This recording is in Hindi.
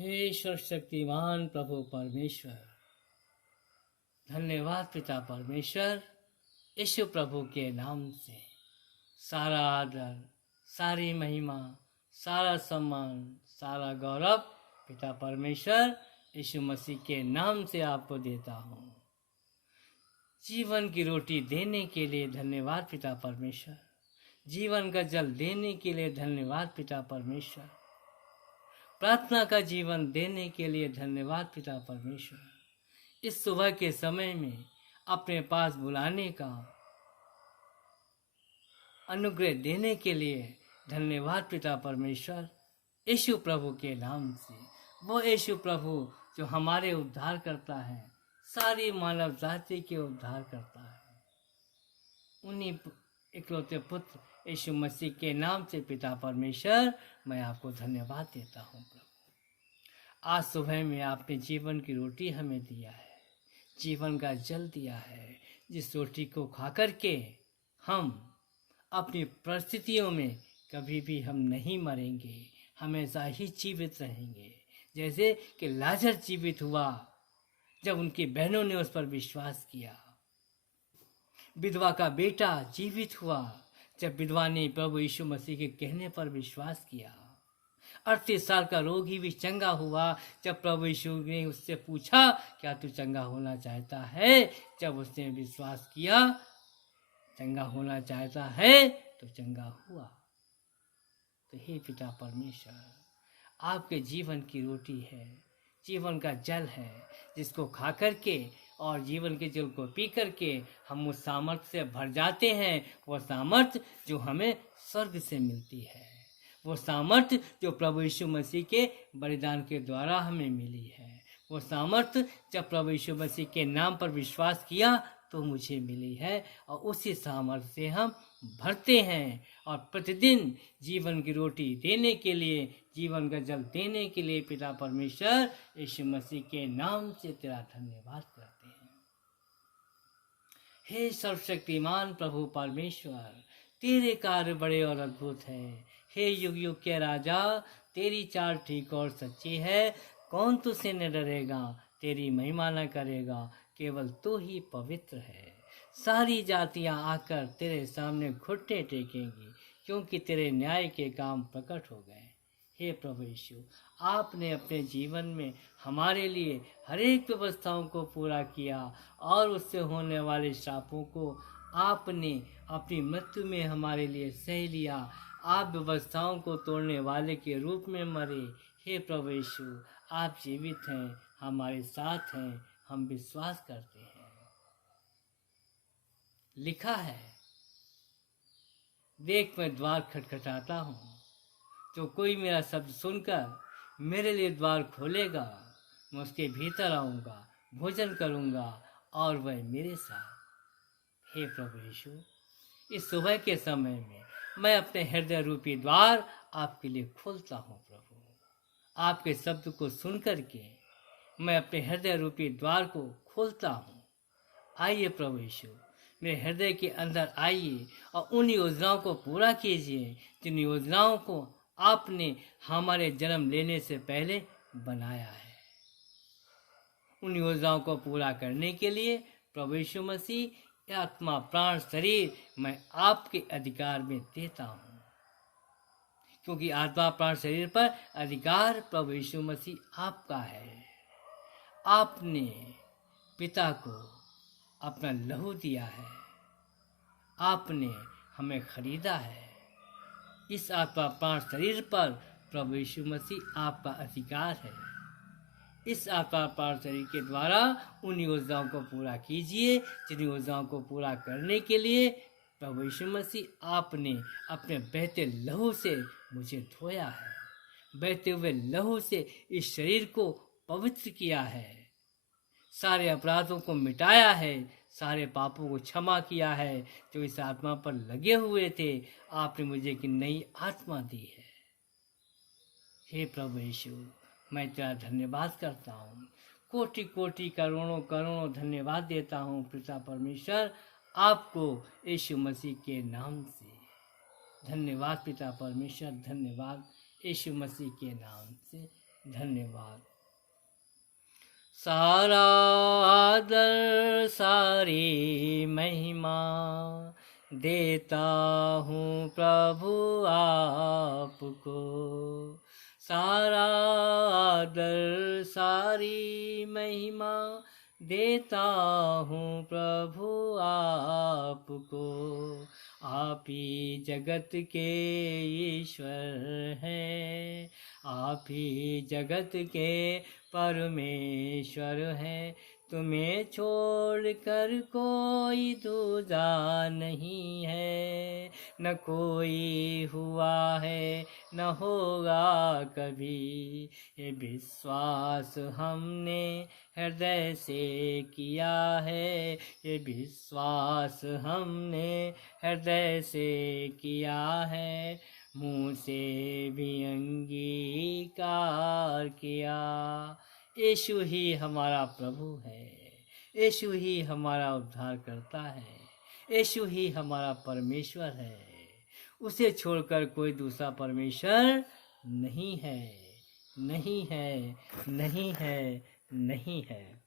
हे ईश्वर शक्तिमान प्रभु परमेश्वर, धन्यवाद पिता परमेश्वर। यीशु प्रभु के नाम से सारा आदर, सारी महिमा, सारा सम्मान, सारा गौरव पिता परमेश्वर यीशु मसीह के नाम से आपको देता हूँ। जीवन की रोटी देने के लिए धन्यवाद पिता परमेश्वर। जीवन का जल देने के लिए धन्यवाद पिता परमेश्वर। प्रार्थना का जीवन देने के लिए धन्यवाद पिता परमेश्वर। इस सुबह के समय में अपने पास बुलाने का अनुग्रह देने के लिए धन्यवाद पिता परमेश्वर यीशु प्रभु के नाम से। वो यीशु प्रभु जो हमारे उद्धार करता है, सारी मानव जाति के उद्धार करता है, उन्हीं इकलौते पुत्र यीशु मसीह के नाम से पिता परमेश्वर मैं आपको धन्यवाद देता हूँ प्रभु। आज सुबह में आपने जीवन की रोटी हमें दिया है, जीवन का जल दिया है, जिस रोटी को खा करके हम अपनी परिस्थितियों में कभी भी हम नहीं मरेंगे, हमेशा ही जीवित रहेंगे। जैसे कि लाजर जीवित हुआ जब उनकी बहनों ने उस पर विश्वास किया। विधवा का बेटा जीवित हुआ जब विधवा ने प्रभु यीशु मसीह के कहने पर विश्वास किया। 38 साल का रोगी भी चंगा हुआ जब प्रभु यीशु ने उससे पूछा, क्या तू चंगा होना चाहता है? जब उसने विश्वास किया, चंगा होना चाहता है, तो चंगा हुआ। तो हे पिता परमेश्वर, आपके जीवन की रोटी है, जीवन का जल है, जिसको खा करके और जीवन के जल को पी करके हम उस सामर्थ्य से भर जाते हैं। वो सामर्थ्य जो हमें स्वर्ग से मिलती है, वो सामर्थ्य जो प्रभु यीशु मसीह के बलिदान के द्वारा हमें मिली है, वो सामर्थ्य जब प्रभु यीशु मसीह के नाम पर विश्वास किया तो मुझे मिली है। और उसी सामर्थ्य से हम भरते हैं और प्रतिदिन जीवन की रोटी देने के लिए, जीवन का जल देने के लिए पिता परमेश्वर यीशु मसीह के नाम से तेरा धन्यवाद करते हैं। हे सर्वशक्तिमान प्रभु परमेश्वर, तेरे कार्य बड़े और अद्भुत हैं। हे युग युग के राजा, तेरी चाल ठीक और सच्ची है। कौन तुझसे न डरेगा, तेरी महिमा न करेगा, केवल तू ही पवित्र है। सारी जातियां आकर तेरे सामने घुटने टेकेंगी, क्योंकि तेरे न्याय के काम प्रकट हो गए। हे प्रभु यीशु, आपने अपने जीवन में हमारे लिए हर एक व्यवस्थाओं को पूरा किया और उससे होने वाले श्रापों को आपने अपनी मृत्यु में हमारे लिए सह लिया। आप व्यवस्थाओं को तोड़ने वाले के रूप में मरे। हे प्रभु यीशु, आप जीवित हैं, हमारे साथ हैं, हम विश्वास करते हैं। लिखा है, देख मैं द्वार खटखटाता हूँ, जो कोई मेरा शब्द सुनकर मेरे लिए द्वार खोलेगा, मैं उसके भीतर आऊँगा, भोजन करूँगा और वह मेरे साथ। हे प्रभु यीशु, इस सुबह के समय में मैं अपने हृदय रूपी द्वार आपके लिए खोलता हूँ प्रभु। आपके शब्द को सुन करके मैं अपने हृदय रूपी द्वार को खोलता हूँ। आइए प्रभु यीशु, मेरे हृदय के अंदर आइए और उन योजनाओं को पूरा कीजिए जिन योजनाओं को आपने हमारे जन्म लेने से पहले बनाया है। उन योजनाओं को पूरा करने के लिए प्रभु यीशु मसीह आत्मा प्राण शरीर मैं आपके अधिकार में देता हूँ, क्योंकि आत्मा प्राण शरीर पर अधिकार प्रभु यीशु मसीह आपका है। आपने पिता को अपना लहू दिया है, आपने हमें खरीदा है। इस आत्मा प्राण शरीर पर प्रभु यीशु मसीह आपका अधिकार है। इस आत्मा प्राण शरीर के द्वारा उन योजनाओं को पूरा कीजिए जिन योजनाओं को पूरा करने के लिए प्रभु यीशु मसीह आपने अपने बहते लहू से मुझे धोया है। बहते हुए लहू से इस शरीर को पवित्र किया है, सारे अपराधों को मिटाया है, सारे पापों को क्षमा किया है जो इस आत्मा पर लगे हुए थे। आपने मुझे एक नई आत्मा दी है। हे प्रभु यीशु, मैं तेरा धन्यवाद करता हूँ, कोटि कोटि करोड़ों करोड़ों धन्यवाद देता हूँ पिता परमेश्वर आपको यीशु मसीह के नाम से। धन्यवाद पिता परमेश्वर, धन्यवाद यीशु मसीह के नाम से। धन्यवाद। सारा आदर सारी महिमा देता हूँ प्रभु आपको। सारा आदर सारी महिमा देता हूँ प्रभु आपको। आप ही जगत के ईश्वर हैं, आप ही जगत के परमेश्वर है। तुम्हें छोड़ कर कोई दूजा नहीं है, न कोई हुआ है न होगा कभी। ये विश्वास हमने हृदय से किया है, ये विश्वास हमने हृदय से किया है। मुँह से भी अंगीकार किया। यीशु ही हमारा प्रभु है, यीशु ही हमारा उद्धार करता है, यीशु ही हमारा परमेश्वर है। उसे छोड़कर कोई दूसरा परमेश्वर नहीं है, नहीं है, नहीं है, नहीं है।